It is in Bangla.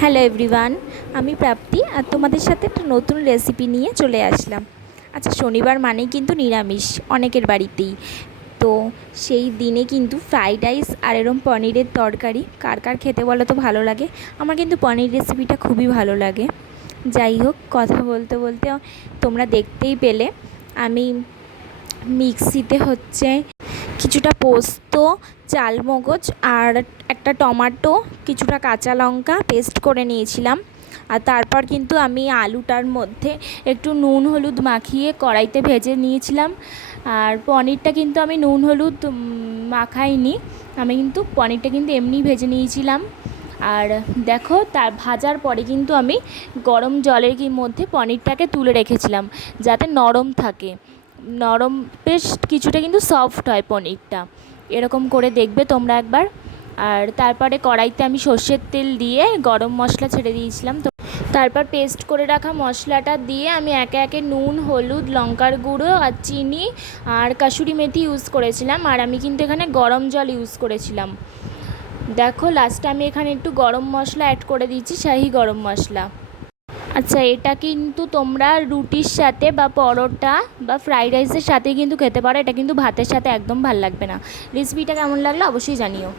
হ্যালো এভরিওয়ান, আমি প্রাপ্তি আর তোমাদের সাথে একটা নতুন রেসিপি নিয়ে চলে আসলাম। আচ্ছা, শনিবার মানেই কিন্তু নিরামিষ অনেকের বাড়িতেই। তো সেই দিনে কিন্তু ফ্রাইড রাইস আর এরম পনিরের তরকারি কার কার খেতে বলো তো ভালো লাগে। আমার কিন্তু পনির রেসিপিটা খুবই ভালো লাগে। যাই হোক, কথা বলতে বলতে তোমরা দেখতেই পেলে আমি মিক্সিতে কিছুটা পোস্ত, চালমগজ আর একটা টমেটো, কিছুটা কাঁচা লঙ্কা পেস্ট করে নিয়েছিলাম। আর তারপর কিন্তু আমি আলুটার মধ্যে একটু নুন হলুদ মাখিয়ে কড়াইতে ভেজে নিয়েছিলাম। আর পনিরটা কিন্তু আমি নুন হলুদ মাখাইনি, আমি কিন্তু পনিরটা কিন্তু এমনিই ভেজে নিয়েছিলাম। আর দেখো, তার ভাজার পরে কিন্তু আমি গরম জলের মধ্যে পনিরটাকে তুলে রেখেছিলাম যাতে নরম থাকে, নরম বেশ কিছুটা কিন্তু সফট হয় পনিরটা। এরকম করে দেখবে তোমরা একবার। আর তারপরে কড়াইতে আমি সর্ষের তেল দিয়ে গরম মশলা ছেড়ে দিয়েছিলাম। তো তারপর পেস্ট করে রাখা মশলাটা দিয়ে আমি একে একে নুন, হলুদ, লঙ্কার গুঁড়ো আর চিনি আর কাসুরি মেথি ইউজ করেছিলাম। আর আমি কিন্তু এখানে গরম জল ইউজ করেছিলাম। দেখো, লাস্টে আমি এখানে একটু গরম মশলা অ্যাড করে দিচ্ছি, শাহি গরম মশলা। আচ্ছা, এটা কিন্তু তোমরা রুটির সাথে বা পরোটা বা ফ্রাইড রাইসের সাথে কিন্তু খেতে পারো। এটা কিন্তু ভাতের সাথে একদম ভাল লাগবে না। রেসিপিটা কেমন লাগলো অবশ্যই জানিও।